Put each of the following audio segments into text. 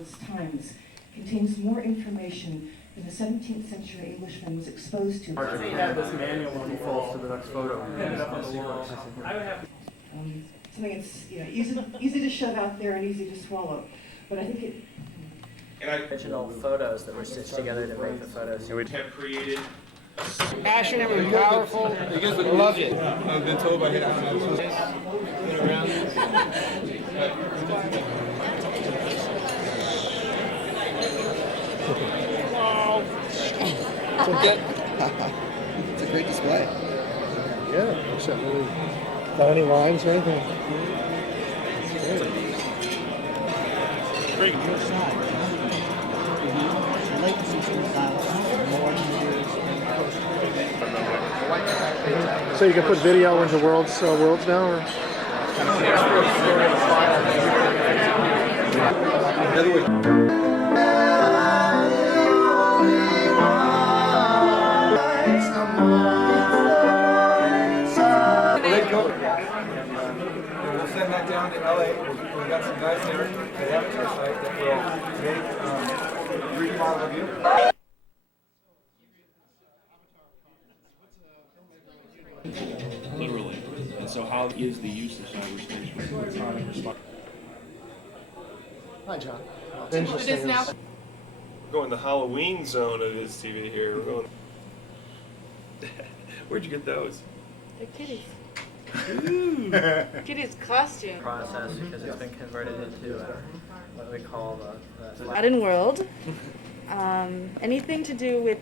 those times contains more information than a 17th century Englishman was exposed to. He had this manual when he falls to the next photo. Something that's easy to shove out there and easy to swallow, but I think it. Original photos that were stitched together to make the photos. We have created. Passionate and powerful. You guys would love it. I've been told by him. Wow. It's a great display. Yeah, except really without any lines or anything. Great. So you can put video into worlds now, or? We'll send that down to LA. We've got some guys there at the Outtakes site that will make 3D model of you. Literally. And so how is the use of cyberspace with electronic response? Hi, John. It is now. Going the Halloween zone of this TV here. We're going. Where'd you get those? The kitties. Kitties costume. Process because it's been converted into what we call the Latin world. Anything to do with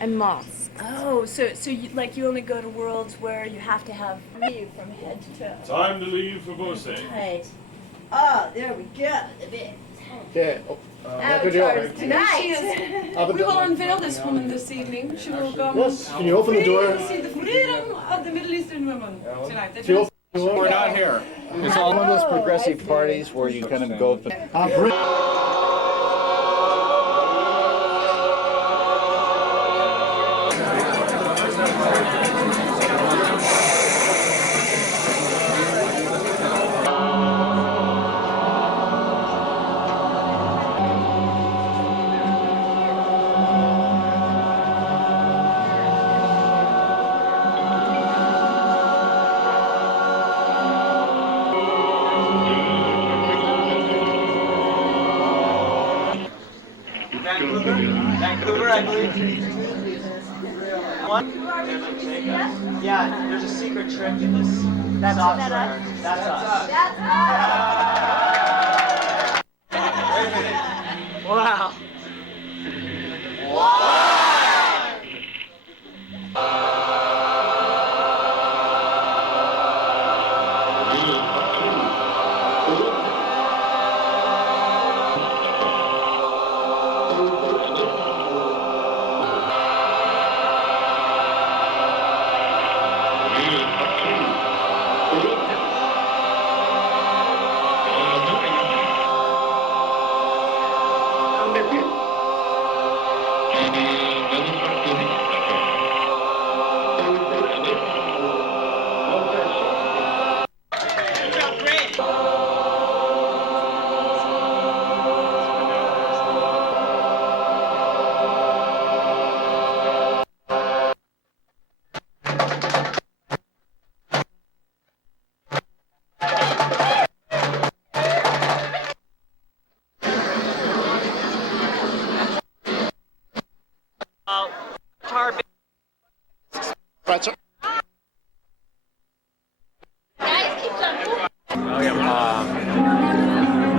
and moths. Oh, so you only go to worlds where you have to have leave from head to toe. Time to leave for Bose. Right. Oh, there we go. The bit. Yeah. Avatars tonight. We will unveil this woman this evening. She will go. Yes. Can you open the door? See the freedom of the Middle Eastern women tonight. We're not here. It's all one of those progressive parties where you kind of go. Vancouver, I believe. One? Yeah, there's a secret trick in this. That's us. That's us. That's us. Wait a minute. Wow.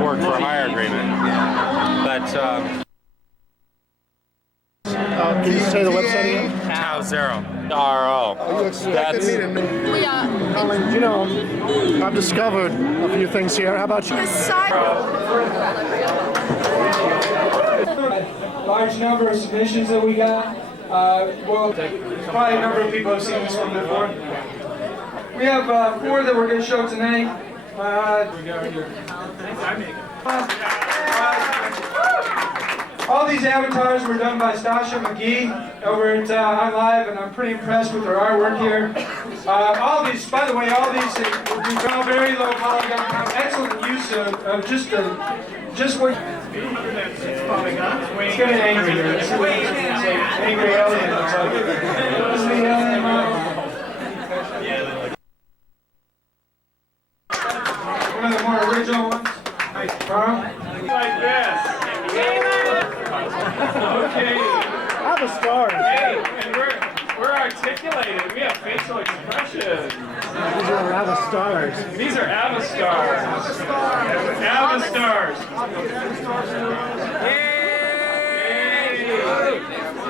Work for a hire agreement. But can you say the website again? Tau Zero. RO. You expected me to know. We are. Colin, you know, I've discovered a few things here. How about you? Large number of submissions that we got. Well, probably a number of people have seen this one before. We have 4 that we're going to show tonight. We got here. All these avatars were done by Stasha McGee over at On Live, and I'm pretty impressed with her artwork here. All these, by the way, all these we found very low polygon count, excellent use of just what. It's getting angry here. Let's see what this is. Angry alien looks like. This is the alien model. One of the more original ones. Carl? Like this. Okay. Have a star. Hey, and we're articulated. We have facial expressions. These are Rava stars. These are Avastars. Avastars.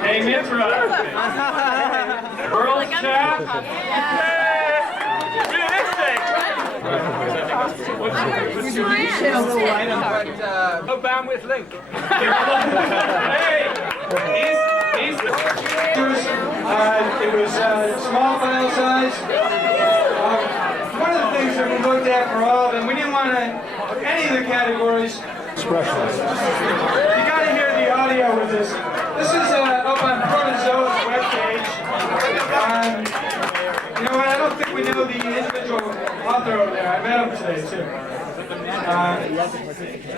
Hey, Mitra. World Chap. Realistic. What's your No bandwidth link. Hey, It was small file size. One of the things that we looked at for all of them, we didn't want to, any of the categories. Expressions. You got to hear the audio with this. This is up on Protozoa's webpage. You know what? I don't think we know the individual author over there. I met him today too.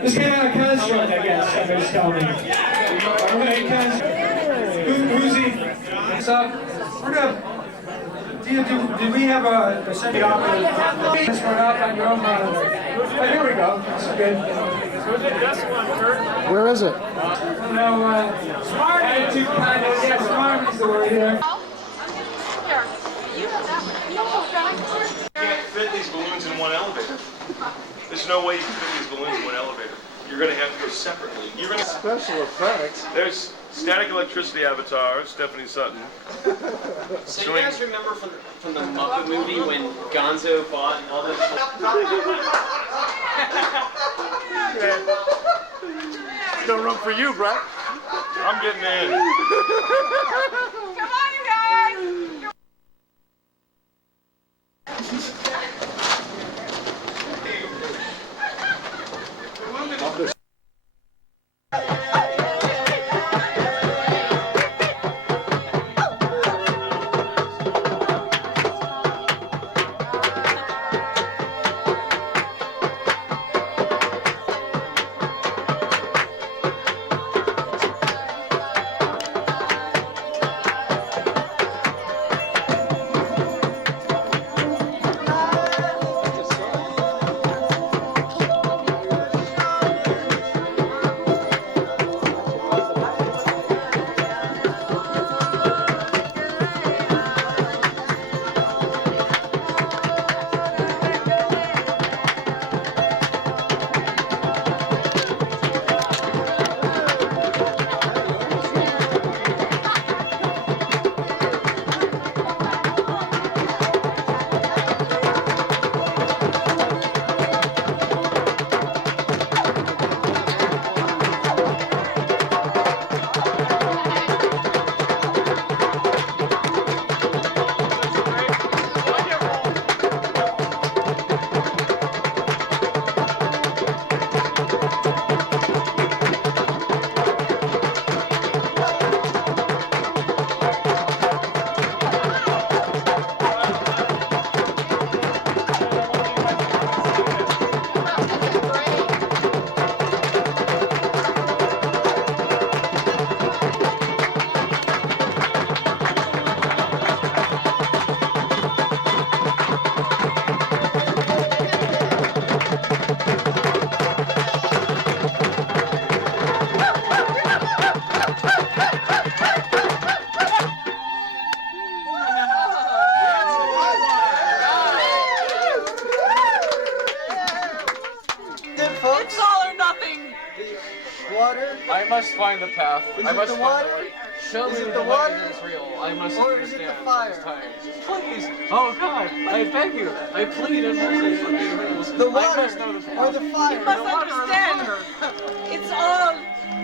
This came out of Construct, I guess. Somebody's telling me. Who's he? What's up? We're gonna. Do we have a second operator? This one up on your own monitor. Oh, here we go. This is good. Where is it? No, smart attitude kind of. Yeah, smart is the word here. You can't fit these balloons in one elevator. There's no way you can fit these balloons in one elevator. You're going to have to go separately. You're going to Special effects. There's static electricity avatar, Stephanie Sutton. So you guys remember from the Muppet movie when Gonzo bought all the... No room for you, Brett. I'm getting in. Come on, you guys! I must find the path. I must the water? find the light. Show Is me it the the water? light is real. I must Or is it understand. the fire? It's time. Please. Oh God, I beg you. I plead and beg for me. The I water must know the path. or the fire? You must understand.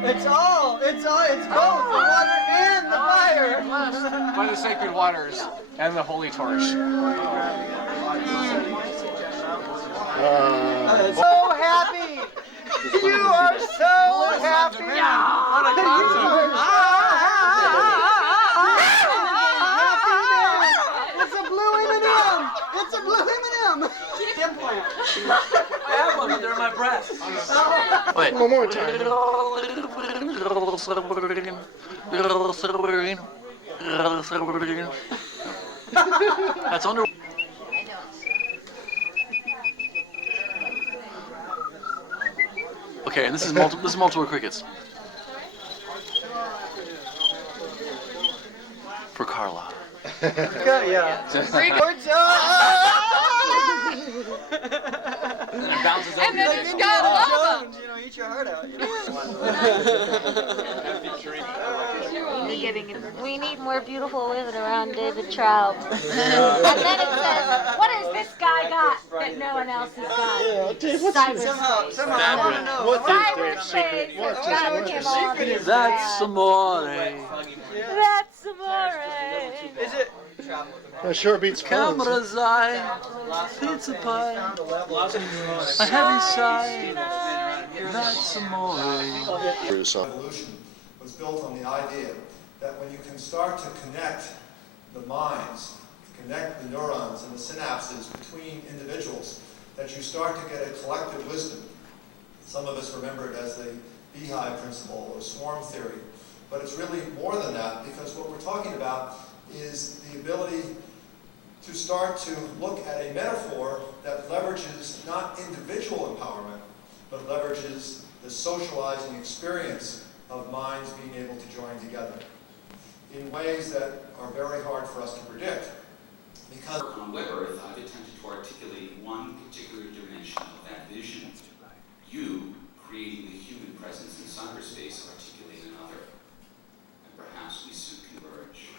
It's all. It's both the water and the fire. Blessed by the sacred waters and the holy torch. So happy. You are so happy. It's a blue M&M. It's a blue M&M. Implant. I have one under my breath. Wait. One more time. That's under. Okay, and this is multiple crickets. For Carla. Yeah. And it bounces And then over. it's got lava. Jones, you know, eat your heart out. You know? We need more beautiful women around David Traub. And then it says, what has this guy got that no one else has got? Yeah, Dave, what's Somehow, I want to know. What is their Cyberspace secret? What's has gotten him all these That's jobs. amore. That's amore. Is it? That sure beats clones. Camera's eye, pizza pie, a heavy sigh. That's amore. Evolution was built on the idea that when you can start to connect the minds, connect the neurons and the synapses between individuals, that you start to get a collective wisdom. Some of us remember it as the beehive principle or swarm theory, but it's really more than that, because what we're talking about is the ability to start to look at a metaphor that leverages not individual empowerment, but leverages the socializing experience of minds being able to join together in ways that are very hard for us to predict. Because on Web Earth, I've attempted to articulate one particular dimension of that vision. You, creating the human presence in cyberspace, articulate another. And perhaps we soon converge.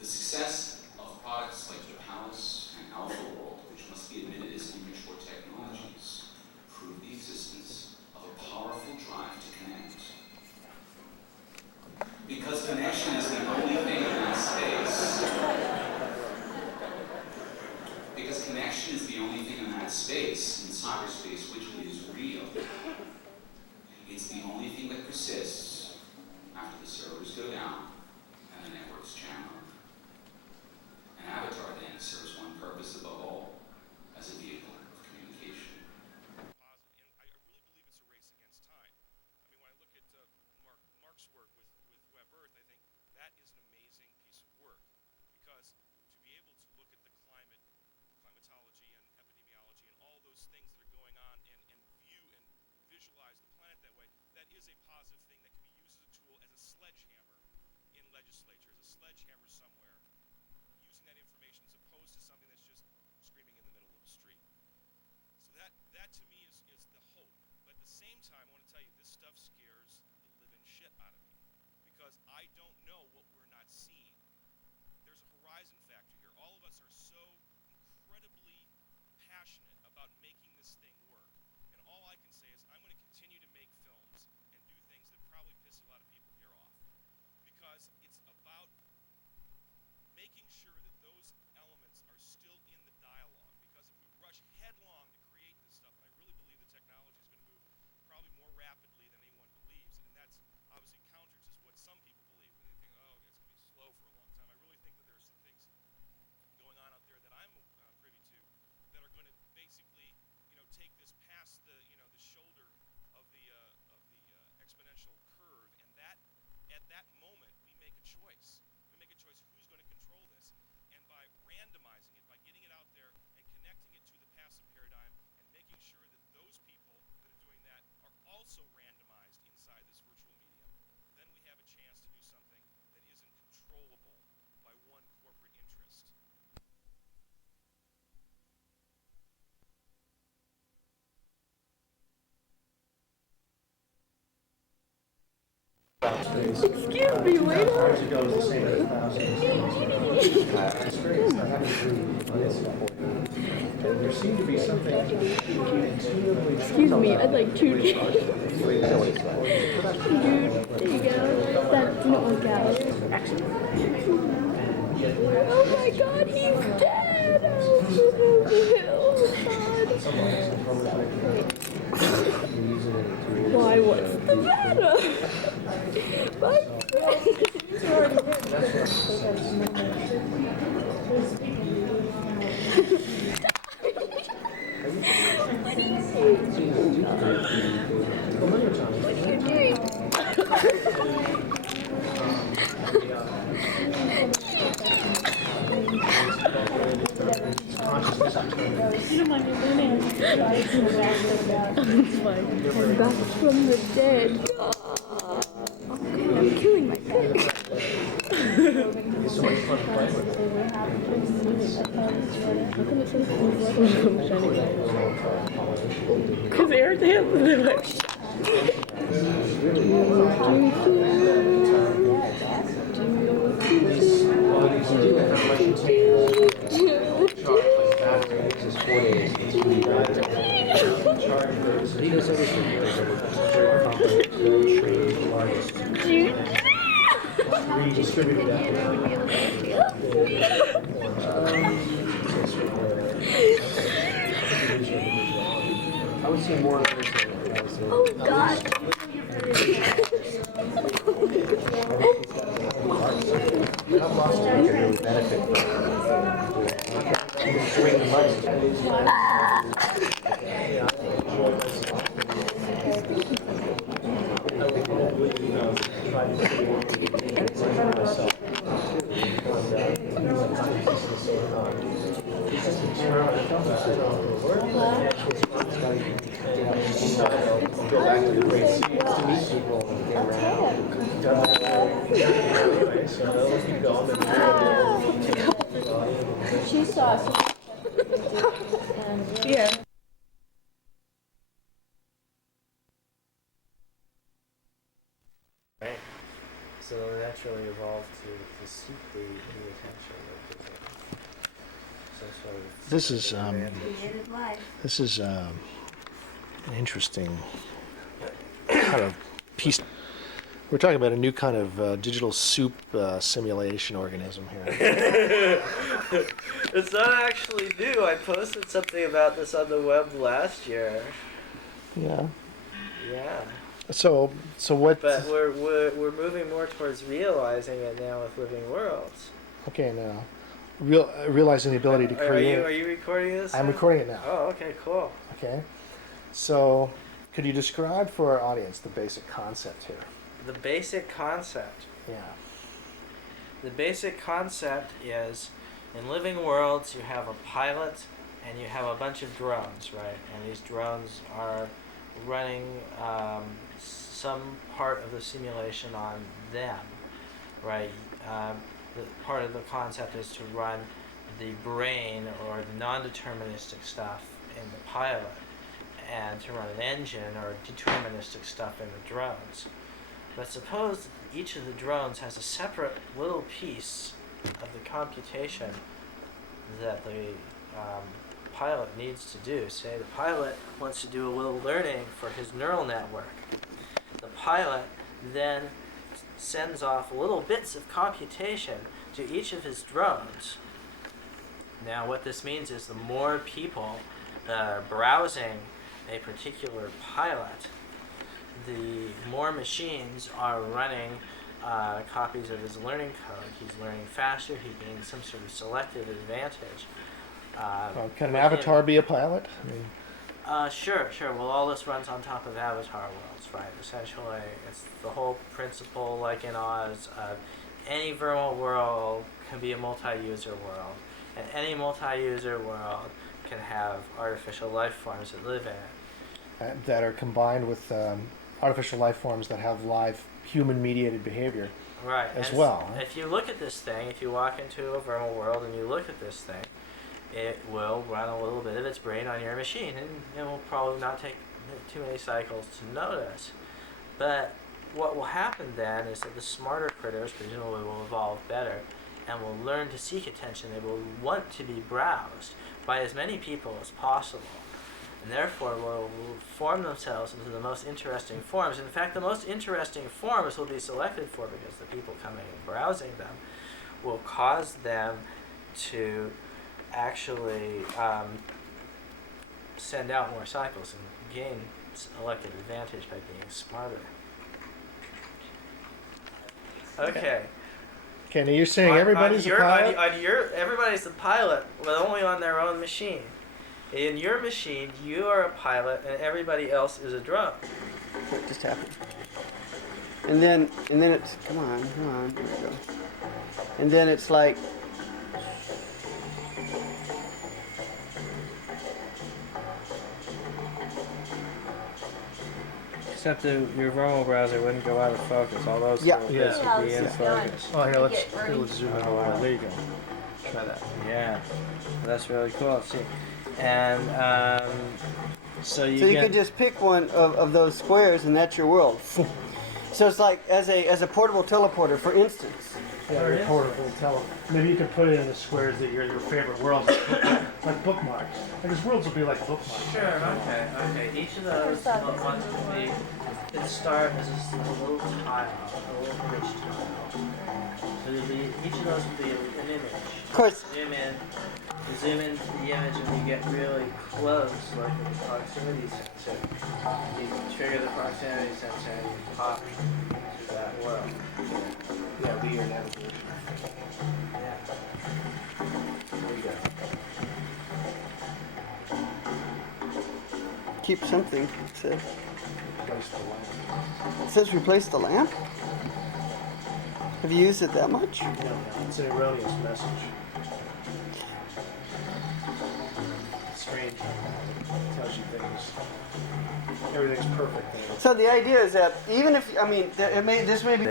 The success of products like the Palace and Alpha World, which must be admitted as immature technologies, prove the existence of a powerful drive to connect. Because connection is the only thing in that space. Because connection is the only thing in that space, in cyberspace, which is real. It's the only thing that persists after the servers go down and the networks jam up. An avatar then serves one purpose above all, as a vehicle of communication. And I really believe it's a race against time. I mean, when I look at Mark's work with Web Earth, I think that is an amazing piece of work, because to be able to look at the climatology and epidemiology and all those things that are going on and view and visualize the planet that way, that is a positive thing that can be used as a tool, as a sledgehammer in legislature, as a sledgehammer somewhere, using that information as opposed to something that's just screaming in the middle of the street. So that to me is the hope. But at the same time, I want to tell you, this stuff scares the living shit out of me, because I don't know what we're not seeing. There's a horizon factor here. All of us are so incredibly passionate about making this thing work. And all I can say is I'm going to continue to make films and do things that probably piss a lot of people here off. Because it's about making sure that those elements are still in the dialogue. Because if we rush headlong to create this stuff, and I really believe the technology is going to move probably more rapidly than anyone believes, and that's obviously counter to what some people believe. They think, oh, it's going to be slow for a long time. I really think that there are some things going on out there that I'm privy to that are going to basically, take this past the, the shoulder of the exponential curve, and that at that moment we make a choice. We make a choice who's going to control this, and by randomizing it, by getting it out there and connecting it to the passive paradigm, and making sure that those people that are doing that are also randomized inside this virtual medium, then we have a chance to do something that isn't controllable by one corporate interest. Excuse me, waiter. There seemed to be something. Excuse me, I'd like 2 Dude, there you go. That didn't work out. Oh my god, he's dead! Oh god. don't mind me leaning. It's fine. I'm back from the dead. Oh God, I'm killing myself. Because Eric hands and they're like, I would see more of this. oh God. Go back to the great seats to meet people and get around. Anyway, so we'll keep going. Cheese sauce. Yeah. Right. So they'll naturally evolve to suit the attention of the some sort of. This is an interesting kind of piece. We're talking about a new kind of digital soup simulation organism here. It's not actually new. I posted something about this on the web last year. Yeah. Yeah. So what? But we're moving more towards realizing it now with Living Worlds. Okay, now realizing the ability to create. Are you recording this? I'm recording it now. Oh, okay, cool. Okay. So, could you describe for our audience the basic concept here? The basic concept. Yeah. The basic concept is, in Living Worlds, you have a pilot and you have a bunch of drones, right? And these drones are running some part of the simulation on them, right? The part of the concept is to run the brain or the non-deterministic stuff in the pilot, and to run an engine or deterministic stuff in the drones. But suppose each of the drones has a separate little piece of the computation that the pilot needs to do. Say the pilot wants to do a little learning for his neural network. The pilot then sends off little bits of computation to each of his drones. Now what this means is the more people browsing a particular pilot, the more machines are running copies of his learning code. He's learning faster, he gains some sort of selective advantage. Can an avatar be a pilot? I mean, Sure. Well, all this runs on top of avatar worlds, right? Essentially, it's the whole principle, like in Oz, of any virtual world can be a multi-user world, and any multi-user world can have artificial life forms that live in it. that are combined with artificial life forms that have live human-mediated behavior. Right. As and well. Huh? If you look at this thing, if you walk into a virtual world and you look at this thing, it will run a little bit of its brain on your machine, and it will probably not take too many cycles to notice. But what will happen then is that the smarter critters presumably will evolve better and will learn to seek attention. They will want to be browsed by as many people as possible, and therefore will form themselves into the most interesting forms. In fact, the most interesting forms will be selected for because the people coming and browsing them will cause them to actually send out more cycles and gain elective advantage by being smarter. Okay. Okay, now you're saying everybody's a pilot? Everybody's a pilot, but only on their own machine. In your machine, you are a pilot, and everybody else is a drone. What just happened? And then it's come on, there we go. And then it's like Except your normal browser wouldn't go out of focus. All those little bits would be in focus. Oh, here, let's zoom in a little. There you go. Try that. Yeah, that's really cool. See, and so you can just pick one of those squares, and that's your world. So it's like as a portable teleporter, for instance. Yeah, your portable Maybe you could put it in the squares that your favorite worlds, like bookmarks. Like his worlds will be like bookmarks. Sure. Okay. Each of those ones will be. It start as a little tile, a little rich tile. So each of those will be an image. Of course. Zoom in to the image, and you get really close, like with the proximity sensor. You trigger the proximity sensor, and you pop to that world. Yeah, be your navigation. Yeah. There you go. Keep something, it says. Replace the lamp. It says replace the lamp? Have you used it that much? No, it's an erroneous message. It's strange. It tells you things. Everything's perfect there. So the idea is that even if, this may be...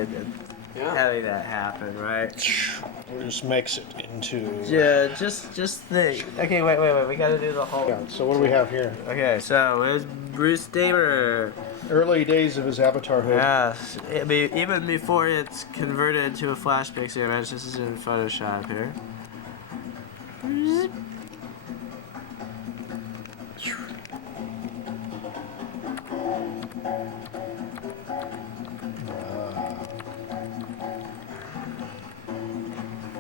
Having that happen, right? It just makes it into... Yeah, just think. Okay, wait. We gotta do the whole... Yeah, so what do we have here? Okay, so it's Bruce Damer. Early days of his avatar hood. Yes, even before it's converted to a flash pixel image. This is in Photoshop here.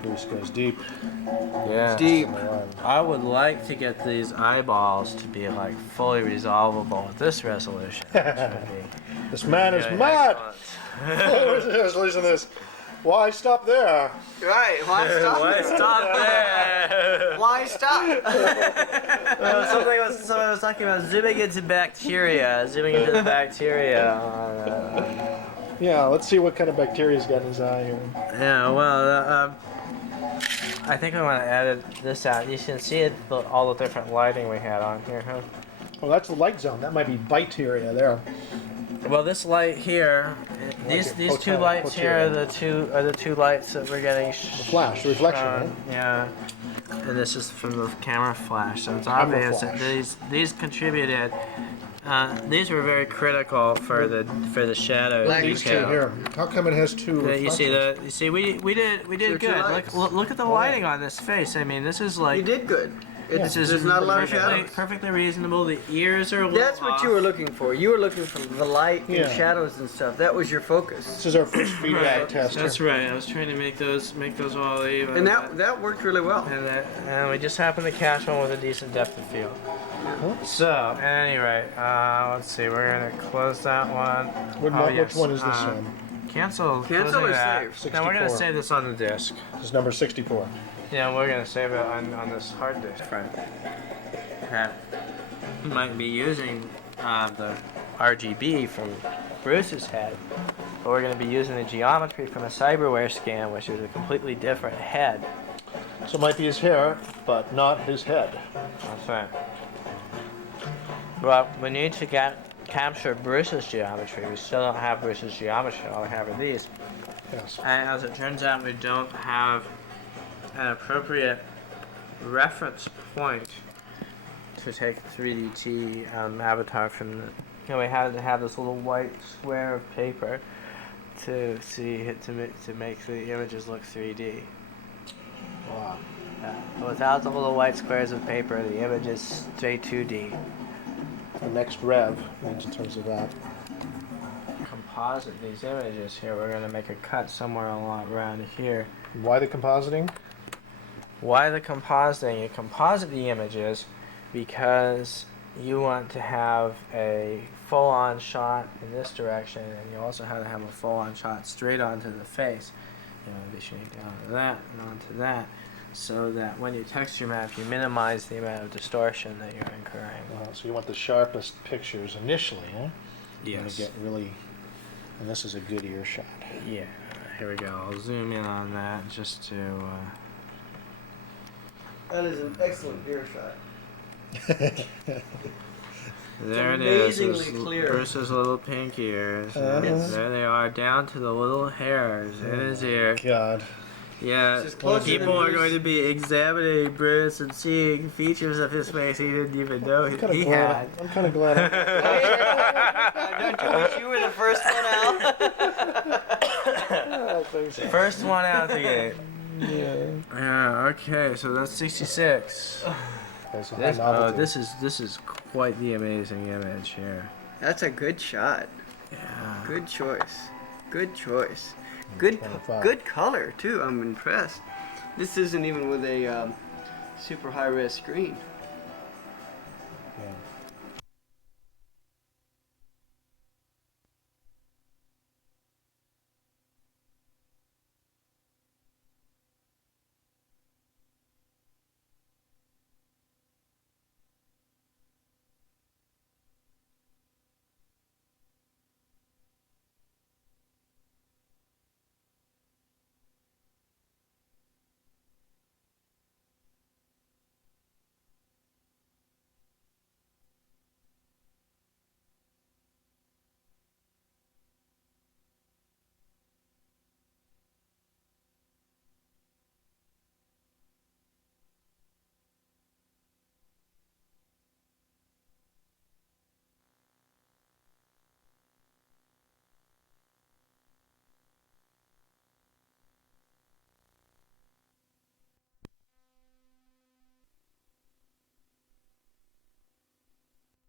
Bruce goes deep. Yeah. Deep. I would like to get these eyeballs to be like fully resolvable with this resolution. This man is mad! Listen to this. Why stop there? Right, why stop Why stop there? Why stop? Someone was talking about zooming into bacteria. Yeah, let's see what kind of bacteria's got in his eye here. Yeah, well, I think I want to edit this out. You can see it, all the different lighting we had on here, huh? Oh, that's the light zone. That might be bacteria there. Well, this light here, these two lights here are the two lights that we're getting. The flash, the reflection, right? Yeah, and this is from the camera flash, so it's obvious that these contributed. These were very critical for the shadow These two detail. here. How come it has two? You see, we did good. Look at the lighting on this face. I mean, this is like You did good. This is There's not a lot of shadows. perfectly reasonable. The ears are a little That's what you were looking for. You were looking for the light and shadows and stuff. That was your focus. This is our first feedback test. That's right. I was trying to make those all even. And that worked really well. And we just happened to catch one with a decent depth of field. So, at any rate, let's see. We're gonna close that one. Which one is this one? Cancel or that. save? Now we're gonna save this on the disk. This is number 64. Yeah, we're gonna save it on this hard disk. Right. Might be using the RGB from Bruce's head, but we're gonna be using the geometry from a cyberware scan, which is a completely different head. So it might be his hair, but not his head. That's right. Well, we need to capture Bruce's geometry. We still don't have Bruce's geometry. All we have are these. Yes. And as it turns out, we don't have an appropriate reference point to take 3DT avatar from the. We had to have this little white square of paper to make the images look 3D. Wow. Without the little white squares of paper, the image is straight 2D. The next rev means in terms of that. Composite these images here. We're going to make a cut somewhere around here. Why the compositing? Why the compositing? You composite the images because you want to have a full-on shot in this direction, and you also have to have a full-on shot straight onto the face. You know, be shooting onto that and onto that, so that when you texture map, you minimize the amount of distortion that you're incurring. So you want the sharpest pictures initially, huh? Yes. You want to get really, and this is a good ear shot. Yeah. Here we go. I'll zoom in on that just to. That is an excellent ear shot. There it is. amazingly clear. Bruce's little pink ears. Yes. There they are, down to the little hairs in his ear. God. Yeah, It's just closer people than are going Bruce. to be examining Bruce and seeing features of his face he didn't even know he had. I'm kind of glad. Don't you wish you were the first one out? First one out the gate. Yeah. Yeah. Okay. So that's 66. This is quite the amazing image here. That's a good shot. Yeah. Good choice. Good choice. Good color too. I'm impressed. This isn't even with a super high res screen. Yeah.